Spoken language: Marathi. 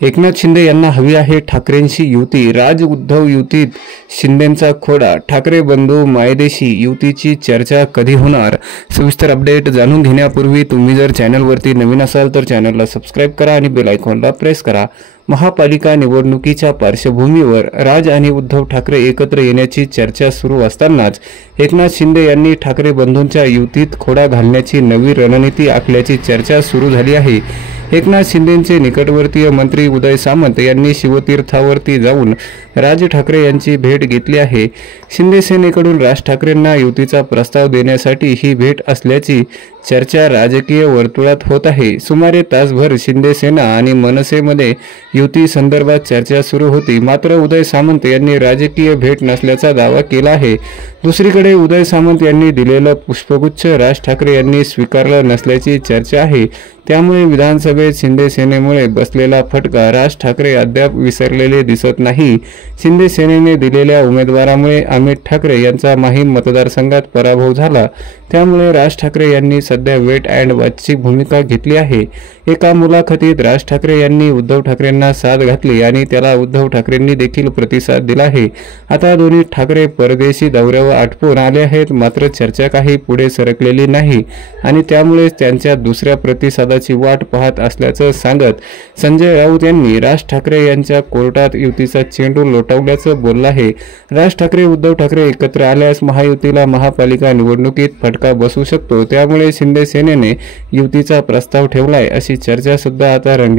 एकनाथ शिंदे यांना हवी आहे ठाकरेंशी युती. उद्धव युतीत शिंदेंचा खोडा. ठाकरे बंधू मायदेशी युतीची चर्चा कधी होणार? सविस्तर अपडेट जाणून घेण्यापूर्वी तुम्ही जर चॅनलवरती नवीन असाल तर चॅनलला सबस्क्राईब करा आणि बेल आयकॉनला प्रेस करा. महापालिका निवडणुकीच्या पार्श्वभूमीवर राज आणि उद्धव ठाकरे एकत्र येण्याची चर्चा सुरू असतानाच एकनाथ शिंदे यांनी ठाकरे बंधूंच्या युतीत खोडा घालण्याची नवी रणनीती आखल्याची चर्चा सुरू झाली आहे. एकनाथ शिंदेंचे निकटवर्तीय मंत्री उदय सामंत यांनी शिवतीर्थावरती जाऊन राज ठाकरे यांची भेट घेतली आहे. शिंदे सेनेकडून राज ठाकरेंना युतीचा प्रस्ताव देण्यासाठी ही भेट असल्याची चर्चा राजकीय वर्तुळात होत आहे. सुमारे तासभर शिंदे सेना आणि मनसेमध्ये युती संदर्भात चर्चा सुरू होती. मात्र उदय सामंत यांनी राजकीय भेट नसल्याचा दावा केला आहे. दुसरीकडे उदय सामंत यांनी दिलेलं पुष्पगुच्छ राज ठाकरे यांनी स्वीकारलं नसल्याची चर्चा आहे. त्यामुळे विधानसभेत शिंदे सेनेमुळे बसलेला फटका राज ठाकरे अद्याप विसरलेले दिसत नाही. शिंदे सेनेने दिलेल्या उमेदवारामुळे अमित ठाकरे यांचा माहीम मतदारसंघात पराभव झाला. त्यामुळे राज ठाकरे यांनी सध्या वेट अँड वॉचची भूमिका घेतली आहे. एका मुलाखतीत राज ठाकरे यांनी उद्धव ठाकरेंना साथ घातली आणि त्याला उद्धव ठाकरेंनी देखील प्रतिसाद दिला आहे. आता दोन्ही ठाकरे परदेशी दौऱ्यावर आटपून आले आहेत. मात्र चर्चा काही पुढे सरकलेली नाही आणि त्यामुळे त्यांच्या दुसऱ्या प्रतिसादाची वाट पाहत असल्याचं सांगत संजय राऊत यांनी राज ठाकरे यांच्या कोर्टात युतीचा चेंडू लोटवल्याचं बोललं आहे. राज ठाकरे उद्धव ठाकरे एकत्र आल्यास महायुतीला महापालिका निवडणुकीत फटका बसू शकतो. त्यामुळे शिंदे सेनेने युतीचा प्रस्ताव ठेवलाय अशी चर्चा सुद्धा आता रंगली